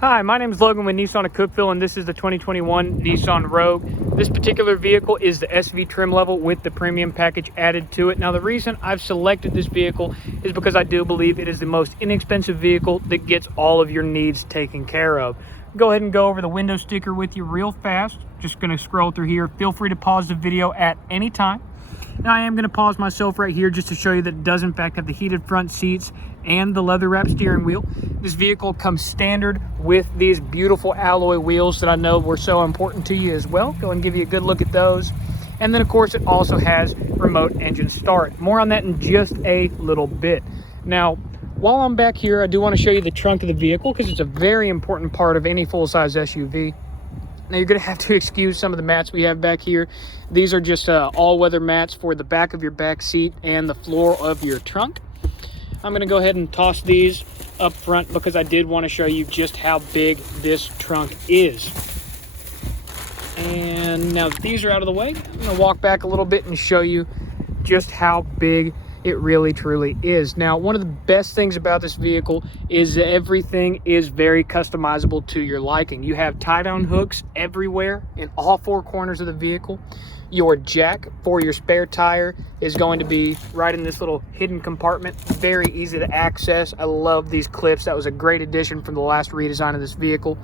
Hi, my name is Logan with Nissan of Cookeville, and this is the 2021 Nissan Rogue. This particular vehicle is the SV trim level with the premium package added to it. Now, the reason I've selected this vehicle is because I do believe it is the most inexpensive vehicle that gets all of your needs taken care of. Go ahead and go over the window sticker with you real fast. Just going to scroll through here. Feel free to pause the video at any time. Now, I am going to pause myself right here just to show you that it does in fact have the heated front seats and the leather wrap steering wheel. This vehicle comes standard with these beautiful alloy wheels that I know were so important to you as well. Go and give you a good look at those. And then of course it also has remote engine start. More on that in just a little bit. Now, while I'm back here, I do want to show you the trunk of the vehicle because it's a very important part of any full-size SUV. Now, you're going to have to excuse some of the mats we have back here. These are just all-weather mats for the back of your back seat and the floor of your trunk. I'm going to go ahead and toss these up front because I did want to show you just how big this trunk is. And now that these are out of the way, I'm going to walk back a little bit and show you just how big it really truly is. Now, one of the best things about this vehicle is that everything is very customizable to your liking. You have tie-down hooks everywhere in all four corners of the vehicle. Your jack for your spare tire is going to be right in this little hidden compartment. Very easy to access. I love these clips. That was a great addition from the last redesign of this vehicle.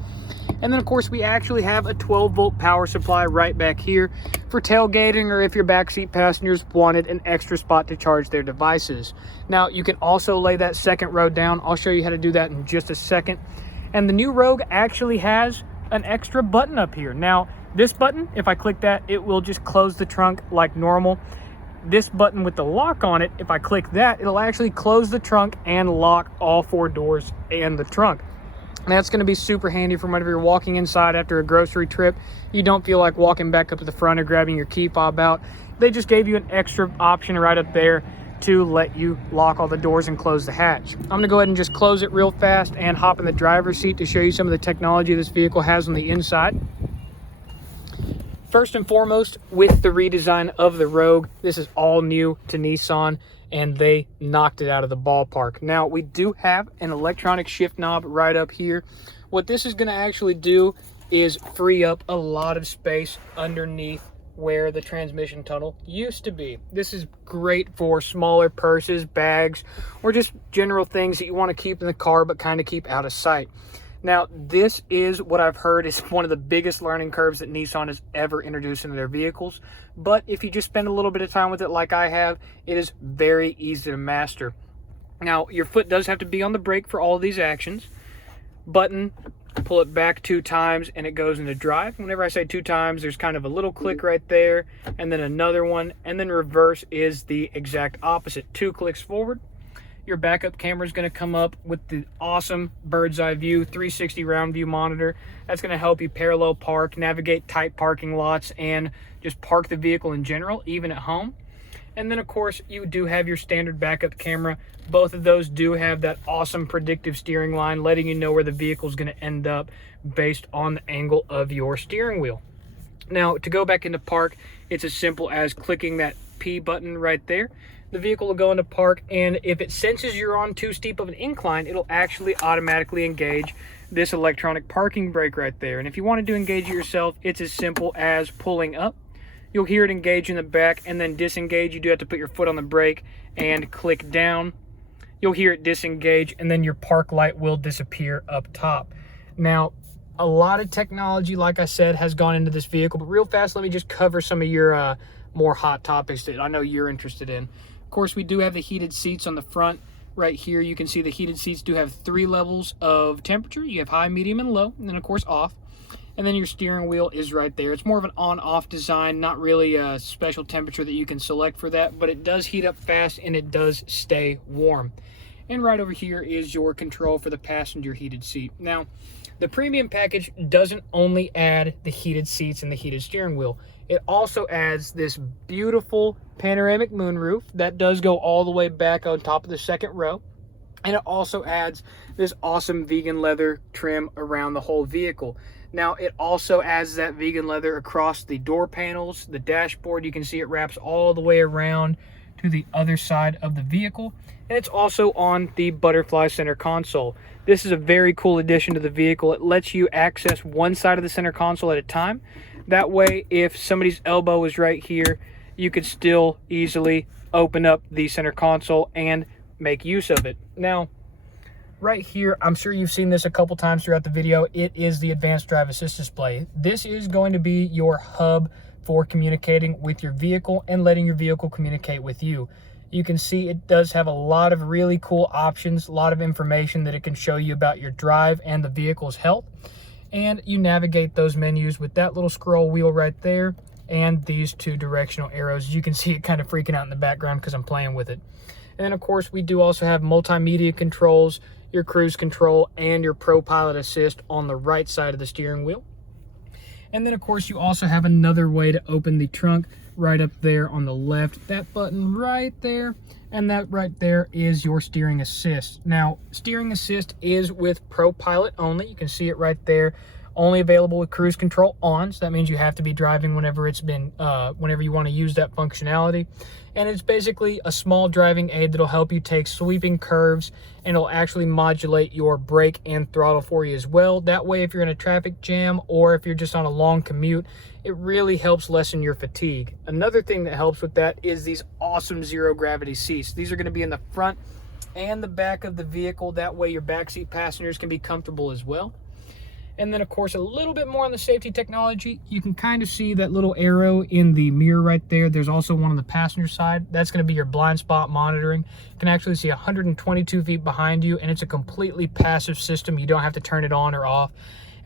And then of course we actually have a 12-volt power supply right back here for tailgating, or if your backseat passengers wanted an extra spot to charge their devices. Now, you can also lay that second row down. I'll show you how to do that in just a second. And the new Rogue actually has an extra button up here. Now, this button, if I click that, it will just close the trunk like normal. This button with the lock on it, if I click that, it'll actually close the trunk and lock all four doors and the trunk. And that's going to be super handy for whenever you're walking inside after a grocery trip. You don't feel like walking back up to the front or grabbing your key fob out. They just gave you an extra option right up there to let you lock all the doors and close the hatch. I'm going to go ahead and just close it real fast and hop in the driver's seat to show you some of the technology this vehicle has on the inside. First and foremost, with the redesign of the Rogue, this is all new to Nissan, and they knocked it out of the ballpark. Now, we do have an electronic shift knob right up here. What this is going to actually do is free up a lot of space underneath where the transmission tunnel used to be. This is great for smaller purses, bags, or just general things that you want to keep in the car but kind of keep out of sight. Now, this is what I've heard is one of the biggest learning curves that Nissan has ever introduced into their vehicles. But if you just spend a little bit of time with it like I have, it is very easy to master. Now, your foot does have to be on the brake for all of these actions. Button, pull it back 2 times and it goes into drive. Whenever I say 2 times, there's kind of a little click right there, and then another one, and then reverse is the exact opposite. 2 clicks forward. Your backup camera is going to come up with the awesome bird's eye view 360 round view monitor. That's going to help you parallel park, navigate tight parking lots, and just park the vehicle in general, even at home. And then of course you do have your standard backup camera. Both of those do have that awesome predictive steering line, letting you know where the vehicle is going to end up based on the angle of your steering wheel. Now, to go back into park, it's as simple as clicking that P button right there. The vehicle will go into park, and if it senses you're on too steep of an incline, it'll actually automatically engage this electronic parking brake right there. And if you wanted to engage it yourself, it's as simple as pulling up. You'll hear it engage in the back and then disengage. You do have to put your foot on the brake and click down. You'll hear it disengage, and then your park light will disappear up top. Now, a lot of technology, like I said, has gone into this vehicle, but real fast, let me just cover some of your more hot topics that I know you're interested in. Of course, we do have the heated seats on the front. Right here, you can see the heated seats do have 3 levels of temperature. You have high, medium, and low, and then of course off. And then your steering wheel is right there. It's more of an on-off design, not really a special temperature that you can select for that, but it does heat up fast and it does stay warm. And right over here is your control for the passenger heated seat. Now, the premium package doesn't only add the heated seats and the heated steering wheel. It also adds this beautiful panoramic moonroof that does go all the way back on top of the second row. And it also adds this awesome vegan leather trim around the whole vehicle. Now, it also adds that vegan leather across the door panels, the dashboard. You can see it wraps all the way around to the other side of the vehicle. And it's also on the butterfly center console. This is a very cool addition to the vehicle. It lets you access one side of the center console at a time. That way, if somebody's elbow is right here, you could still easily open up the center console and make use of it. Now, right here, I'm sure you've seen this a couple times throughout the video. It is the advanced drive assist display. This is going to be your hub for communicating with your vehicle and letting your vehicle communicate with you. You can see it does have a lot of really cool options, a lot of information that it can show you about your drive and the vehicle's health. And you navigate those menus with that little scroll wheel right there and these two directional arrows. You can see it kind of freaking out in the background because I'm playing with it. And then of course we do also have multimedia controls, your cruise control, and your Pro Pilot Assist on the right side of the steering wheel. And then of course you also have another way to open the trunk right up there on the left. That button right there, and that right there is your steering assist. Now, steering assist is with Pro Pilot only. You can see it right there. Only available with cruise control on, so that means you have to be driving whenever it's been, whenever you want to use that functionality. And it's basically a small driving aid that'll help you take sweeping curves, and it'll actually modulate your brake and throttle for you as well. That way, if you're in a traffic jam or if you're just on a long commute, it really helps lessen your fatigue. Another thing that helps with that is these awesome zero gravity seats. These are going to be in the front and the back of the vehicle. That way your backseat passengers can be comfortable as well. And then of course a little bit more on the safety technology. You can kind of see that little arrow in the mirror right there. There's also one on the passenger side. That's going to be your blind spot monitoring. You can actually see 122 feet behind you, and it's a completely passive system. You don't have to turn it on or off.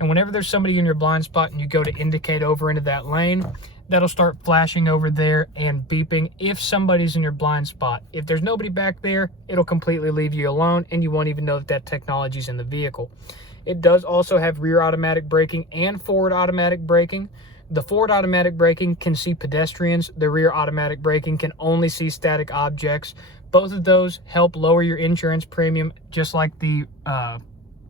And whenever there's somebody in your blind spot and you go to indicate over into that lane, that'll start flashing over there and beeping if somebody's in your blind spot. If there's nobody back there, it'll completely leave you alone and you won't even know that technology's in the vehicle. It does also have rear automatic braking and forward automatic braking. The forward automatic braking can see pedestrians. The rear automatic braking can only see static objects. Both of those help lower your insurance premium, just like the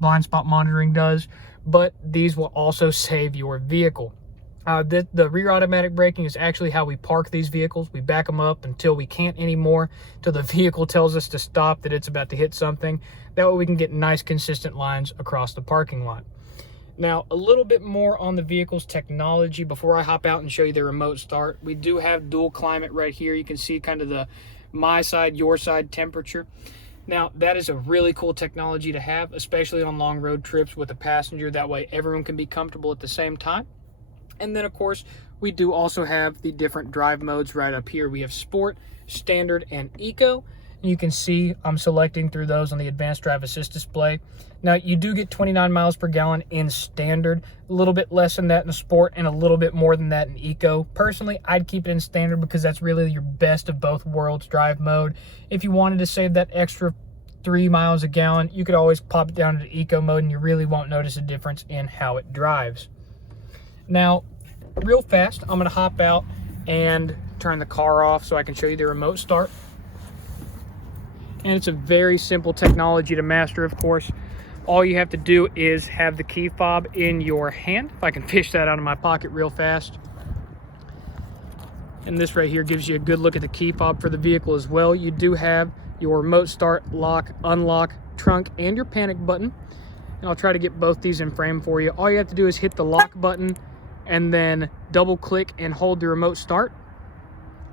blind spot monitoring does, but these will also save your vehicle. The rear automatic braking is actually how we park these vehicles. We back them up until we can't anymore, till the vehicle tells us to stop, that it's about to hit something. That way we can get nice consistent lines across the parking lot. Now, a little bit more on the vehicle's technology before I hop out and show you the remote start. We do have dual climate right here. You can see kind of the my side, your side temperature. Now, that is a really cool technology to have, especially on long road trips with a passenger. That way everyone can be comfortable at the same time. And then, of course, we do also have the different drive modes right up here. We have Sport, Standard, and Eco. You can see I'm selecting through those on the Advanced Drive Assist display. Now, you do get 29 miles per gallon in Standard, a little bit less than that in Sport, and a little bit more than that in Eco. Personally, I'd keep it in Standard because that's really your best of both worlds drive mode. If you wanted to save that extra 3 miles a gallon, you could always pop it down into Eco mode, and you really won't notice a difference in how it drives. Now, real fast, I'm going to hop out and turn the car off so I can show you the remote start. And it's a very simple technology to master, of course. All you have to do is have the key fob in your hand. If I can fish that out of my pocket real fast. And this right here gives you a good look at the key fob for the vehicle as well. You do have your remote start, lock, unlock, trunk, and your panic button. And I'll try to get both these in frame for you. All you have to do is hit the lock button and then double click and hold the remote start.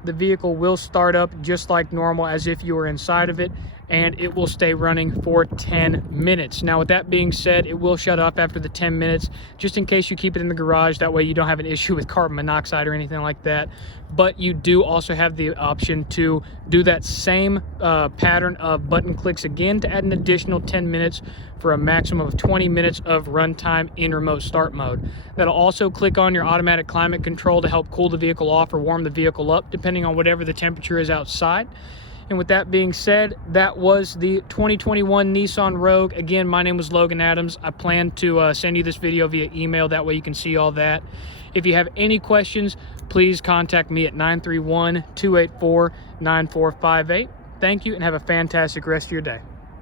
The vehicle will start up just like normal, as if you were inside of it, and it will stay running for 10 minutes. Now, with that being said, it will shut off after the 10 minutes, just in case you keep it in the garage. That way you don't have an issue with carbon monoxide or anything like that. But you do also have the option to do that same pattern of button clicks again to add an additional 10 minutes for a maximum of 20 minutes of runtime in remote start mode. That'll also click on your automatic climate control to help cool the vehicle off or warm the vehicle up, depending on whatever the temperature is outside. And with that being said, that was the 2021 Nissan Rogue. Again, my name was Logan Adams. I plan to send you this video via email. That way you can see all that. If you have any questions, please contact me at 931-284-9458. Thank you, and have a fantastic rest of your day.